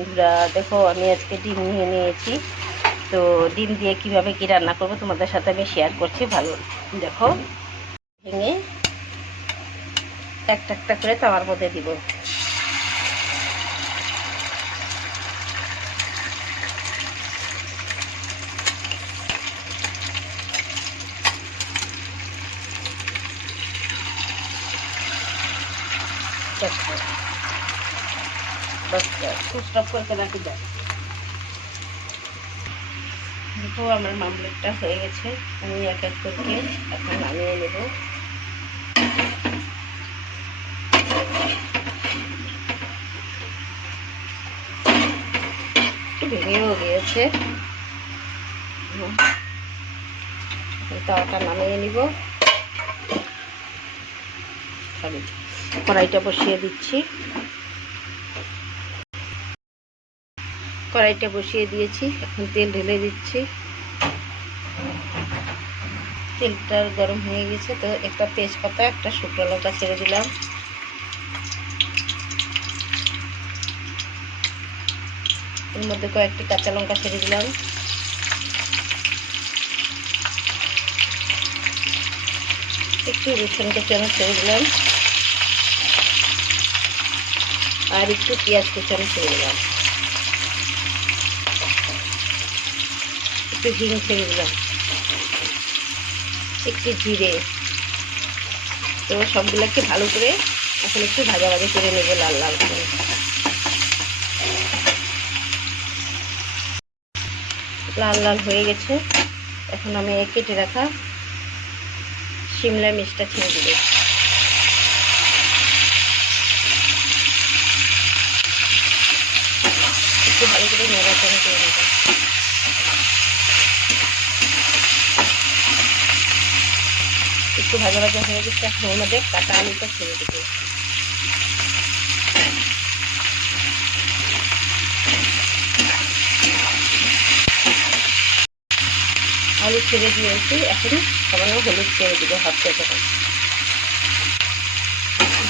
বন্ধুরা, দেখো আমি আজকে ডিম নিয়ে নিয়েছি। তো ডিম দিয়ে কিভাবে কি রান্না করবো তোমাদের সাথে আমি শেয়ার করছি। ভালো দেখো, ভেঙে একটা একটা করে তাওয়ার মধ্যে দিব। দেখো বাস স্টপ করতে রাখি দাও। দেখো আমার মামলেটটা হয়ে গেছে, আমি এক এক করে এখন নামিয়ে নেব। একটু ভেঙেও গিয়েছে, তাওয়াটা নামিয়ে নিব। কড়াইটা বসিয়ে দিচ্ছি। কড়াইটা বসিয়ে দিয়েছি, এখন তেল ঢেলে দিচ্ছি। তেলটা গরম হয়ে গেছে, তো একটা তেজপাতা, একটা শুকনো লঙ্কা ছেড়ে দিলাম। এর মধ্যে কয়েকটি কাঁচা লঙ্কা ছেড়ে দিলাম। একটু রসুন কুচানো ছেড়ে দিলাম, আর একটু পেঁয়াজ কুচানো ছেড়ে দিলাম, একটু হিং ছেড়ে দিলাম, একটু জিরে। তো সবগুলোকে ভালো করে এখন একটু ভাজা ভাজা করে নেব, লাল লাল করে। লাল লাল হয়ে গেছে, এখন আমি কেটে রাখা শিমলা মির্চটা ছেড়ে দেব। একটু ভালো করে নাড়াচাড়া করে নেব। একটু ভাজা ভাজা হয়ে গেছে, এখন ওর মধ্যে কাঁচা আলুটা ছেড়ে দেবো। আলু ছেড়ে দিয়েছি, এখন সামান্য হলুদ ছেড়ে দেবো, হাফ চা চামচ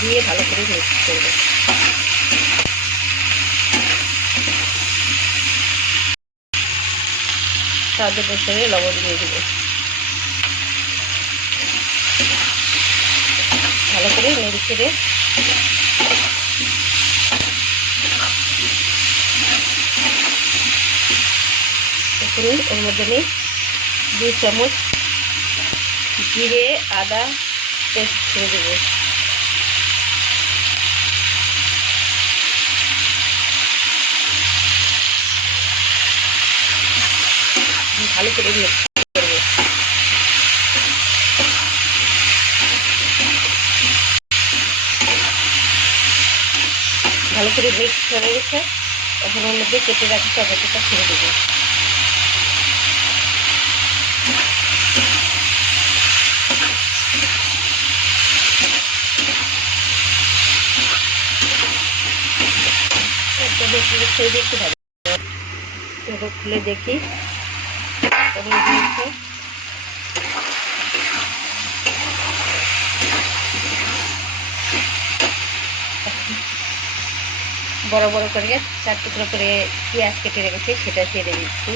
দিয়ে ভালো করে মিক্স করবো। স্বাদ অনুসারে লবণ দিয়ে দেবো। ভালো করে নেড়ে চেড়ে এখন ওর মধ্যে আমি 2 চামচ জিরে আদা পেস্ট ছেড়ে দেবো। ভালো করে মিক্স করবো। ভালো করে মিক্স করে রেখে এখন ওর মধ্যে কেটে রাখি টমেটোটা ছেড়ে দেবো। ছেড়ে দিয়ে একটু ভালো খুলে দেখি কেমন দিয়েছে। বড় বড় করে 4 টুকরো করে পেঁয়াজ কেটে রেখেছি, সেটা ছেড়ে দিচ্ছি।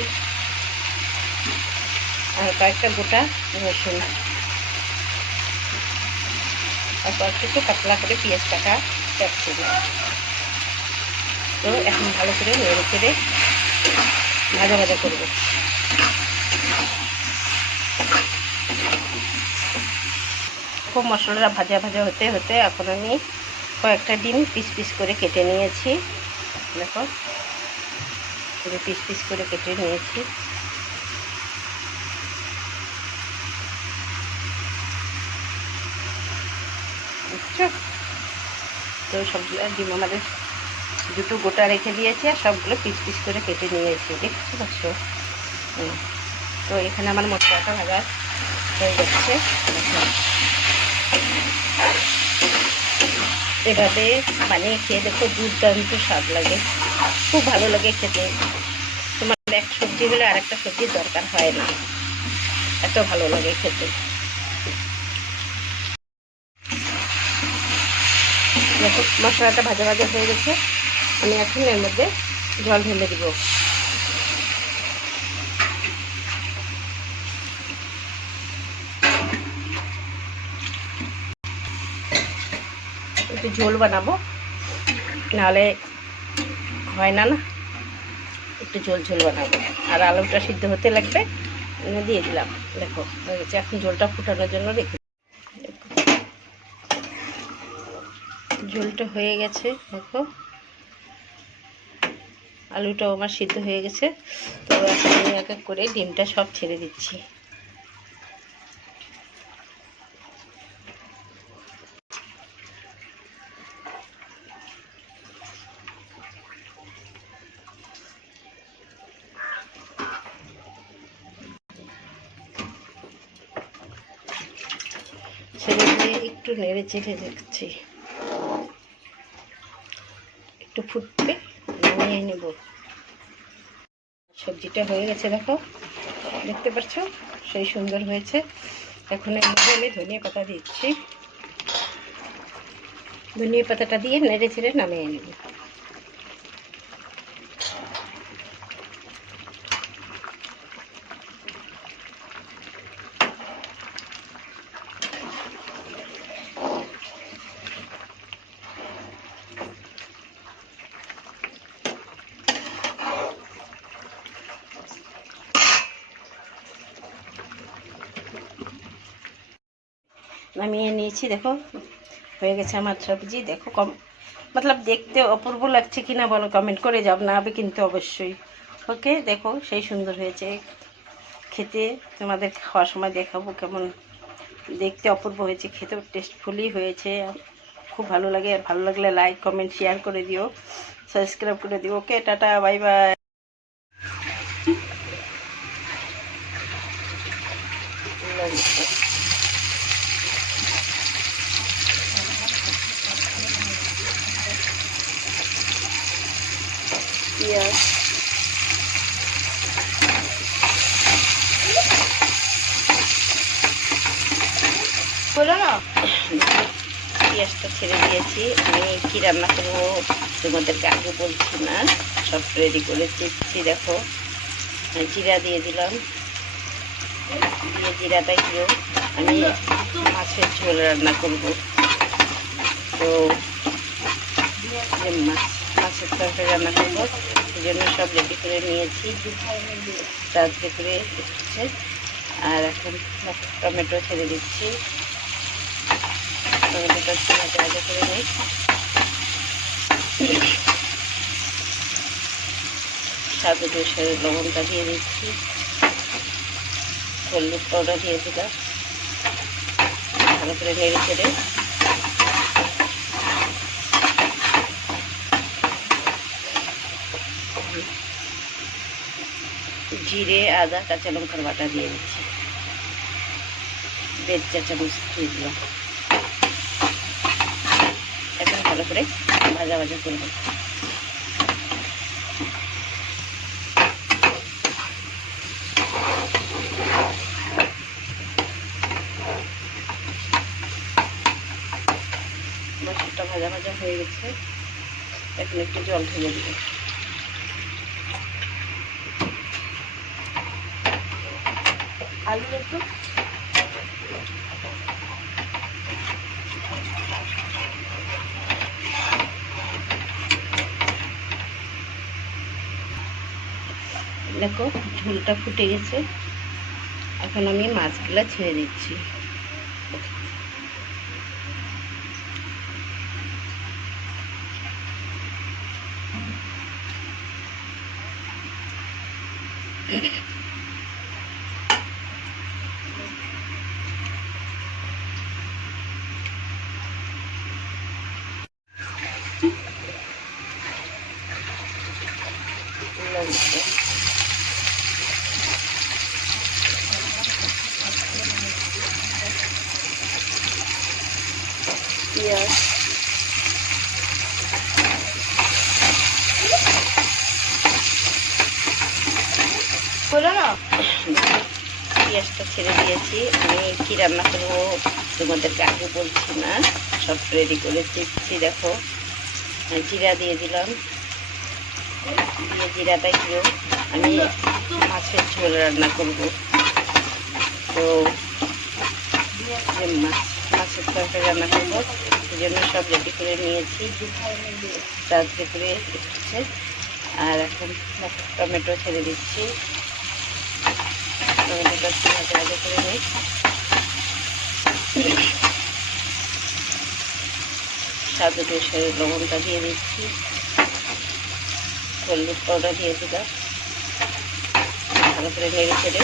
আর কয়েকটা গোটা রসুন, আর কয়েকটা একটু পাতলা করে পেঁয়াজ কাটা ক্যাপসিকাম। তো এখন ভালো করে নেড়ে চেড়ে ভাজা ভাজা করবো। খুব মশলাটা ভাজা ভাজা হতে হতে এখন আমি কয়েকটা ডিম পিস পিস করে কেটে নিয়েছি। দেখো পিস পিস করে কেটে নিয়েছি। বুঝছো? তো সবগুলো ডিম আমাদের দুটো গোটা রেখে দিয়েছি, আর সবগুলো পিস পিস করে কেটে নিয়েছি, দেখতে পাচ্ছ? তো এখানে আমার মশলাটা ভাজা হয়ে যাচ্ছে। এভাবে বানিয়ে খেয়ে দেখো, দুর্দান্ত স্বাদ লাগে, খুব ভালো লাগে খেতে। তোমার এক সবজি হলে আর একটা সবজির দরকার হয় না, এত ভালো লাগে খেতে। দেখো মশলাটা ভাজা ভাজা হয়ে গেছে, আমি এখন এর মধ্যে জল ঢেলে দিব। একটু ঝোল বানাবো, নাহলে হয় না, একটু ঝোল ঝোল বানাবো। আর আলুটা সিদ্ধ হতে লাগবে, দিয়ে দিলাম। দেখো হয়ে গেছে। এখন ঝোলটা ফুটানোর জন্য রেখে, ঝোলটা হয়ে গেছে। দেখো আলুটাও আমার সিদ্ধ হয়ে গেছে। তো এখন আমি এক এক করে ডিমটা সব ছেড়ে দিচ্ছি। ছেড়ে দিয়ে একটু নেড়ে চেড়ে দিচ্ছি, একটু ফুটবে, নামিয়ে নেব। সবজিটা হয়ে গেছে, দেখো দেখতে পাচ্ছ, সেই সুন্দর হয়েছে। এখন এর মধ্যে আমি ধনিয়া পাতা দিচ্ছি। ধনিয়া পাতাটা দিয়ে নেড়ে চেড়ে নামিয়ে নেব। নামিয়ে নিয়েছি, দেখো হয়ে গেছে আমার সবজি। দেখো মতলব দেখতে অপূর্ব লাগছে কিনা বলো, কমেন্ট করে যাব না হবে কিন্তু অবশ্যই। ওকে, দেখো সেই সুন্দর হয়েছে খেতে। তোমাদের খাওয়ার সময় দেখাবো কেমন দেখতে অপূর্ব হয়েছে, খেতেও টেস্টফুলি হয়েছে। খুব ভালো লাগে। আর ভালো লাগলে লাইক কমেন্ট শেয়ার করে দিও, সাবস্ক্রাইব করে দিও। ওকে, টাটা, বাই বাই। পেঁয়াজ, বলো না, পেঁয়াজটা ছেড়ে দিয়েছি। আমি কী রান্না করবো তোমাদেরকে আগে বলছি না, সব রেডি করে দিচ্ছি। দেখো জিরা দিয়ে দিলাম, দিয়ে জিরাটা দিও। আমি মাছের ঝোল রান্না করব, তো মাছের তরকারি রান্না করবো, সেই জন্য সব রেডি করে নিয়েছি, তাড়াতাড়ি করে দিচ্ছে। আর এখন টমেটো ছেড়ে দিচ্ছি, টমেটোটা ভাজা ভাজা করে নিই। স্বাদ অনুসারে লবণটা দিয়ে দিচ্ছি, হলুদ পাউডার দিয়ে দিলাম, ভালো করে নেড়ে চেড়ে জিরে, আদা, কাঁচা লঙ্কার বাটা দিয়ে দিচ্ছি, 1.5 চা চামচ দিয়ে দিলাম। এখন ভালো করে ভাজা ভাজা করব। মশলাটা ভাজা ভাজা হয়ে গেছে, এখন একটু জল ঢেলে দেবো। আলু একটু দেখো ঝোলটা ফুটে গেছে। এখন আমি মাছগুলো ছেড়ে দিচ্ছি। পেঁয়াজ, বলো না, পেঁয়াজটা ছেড়ে দিয়েছি। আমি কী রান্না করবো তোমাদেরকে আগে বলছি না, সব রেডি করে দিচ্ছি। দেখো জিরা দিয়ে দিলাম, দিয়ে জিরাটা একটু আমি মাছের ঝোল রান্না করব। তো মাছের তরকারি রান্না করবো, সেই জন্য সব রেডি করে নিয়েছি তাড়াতাড়ি করে এসেছে। আর এখন টমেটো ছেড়ে দিচ্ছি, টমেটোটা ভাজা ভাজা করে নিই। স্বাদ অনুসারে লবণটা দিয়ে দিচ্ছি, হলুদ পাউডার দিয়ে দিলাম, ভালো করে নেড়ে চেড়ে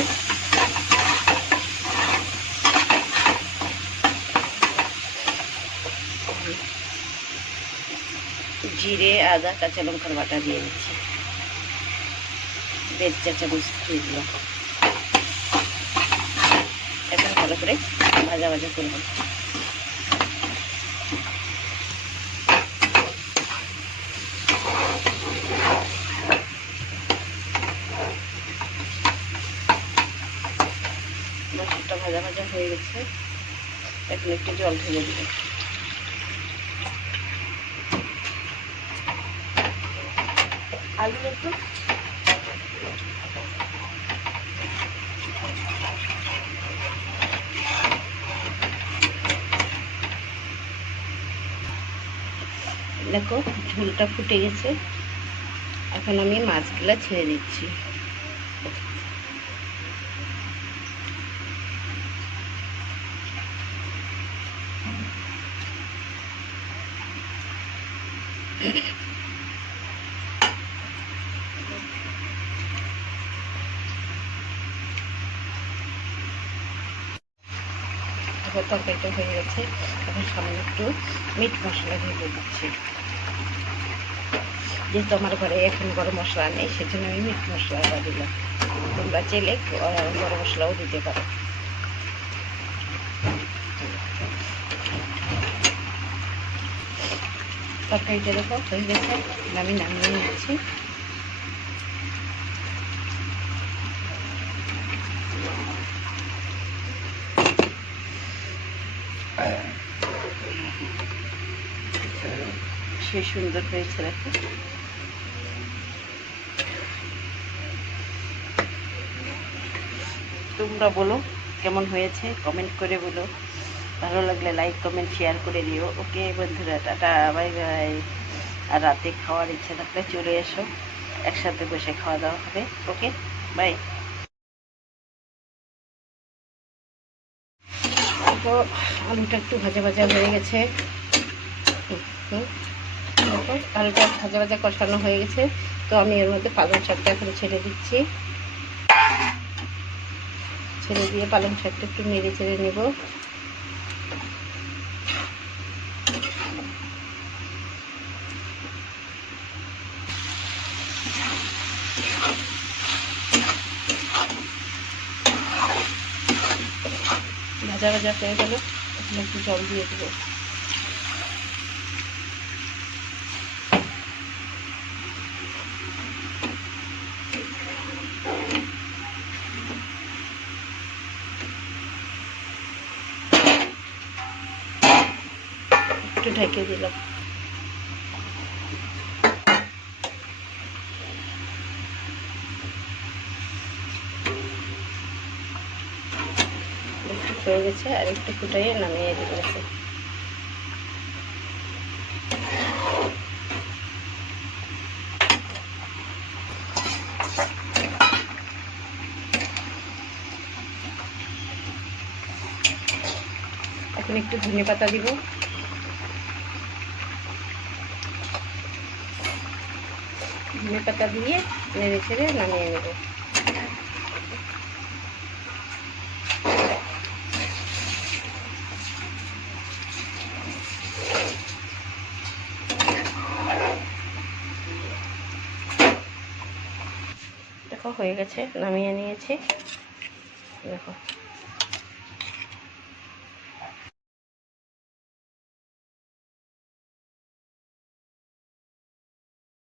জিরে আদা কাঁচা লঙ্কার বাটা দিয়ে দিচ্ছি, 1.5 চা চামচ দিয়ে দিলাম। এখন ভালো করে ভাজা ভাজা করব। মশলাটা ভাজা ভাজা হয়ে গেছে, এখন একটু জল ঢেলে দেব। আলু একটু দেখো ঝোলটা ফুটে গেছে, এখন আমি মাছগুলা ছেড়ে দিচ্ছি। তরকারিটা হয়ে গেছে, এখন সামনে একটু মিট মশলা ঢেলে দিচ্ছি। যেহেতু আমার ঘরে এখন গরম মশলা নেই, সেজন্য আমি মিট মশলাটা দিলাম। তোমরা চাইলে গরম মশলাও দিতে পারো। তরকারিটা দেখো হয়ে গেছে, আমি নামিয়ে নিচ্ছি। সে সুন্দর হয়েছে দেখো। তোমরা বলো কেমন হয়েছে, কমেন্ট করে বলো। ভালো লাগলে লাইক কমেন্ট শেয়ার করে দিও। ওকে বন্ধুরা, টাটা, বাই বাই। আর রাতে খাওয়ার ইচ্ছা থাকলে চলে এসো, একসাথে বসে খাওয়া দাওয়া হবে। Okay bye. তো আলুটা একটু ভাজা ভাজা হয়ে গেছে, দেখো আলুটা ভাজা ভাজা কষানো হয়ে গেছে। তো আমি এর মধ্যে পালং শাকটা এখন ছেড়ে দিচ্ছি, ছেড়ে দিয়ে পালং শাকটা একটু নেড়ে চেড়ে নেব। ভাজা ভাজা হয়ে গেল, এখন একটু জল দিয়ে দেবো। একটু ঢেকে দিলাম। একটু হয়ে গেছে, আর একটু ফুটাইয়ে নামিয়ে দিয়েছে। এখন একটু ধনে পাতা দিব, ধনে পাতা দিয়ে নেড়ে ছেড়ে নামিয়ে নেব। দেখো হয়ে গেছে, নামিয়ে নিয়েছি। দেখো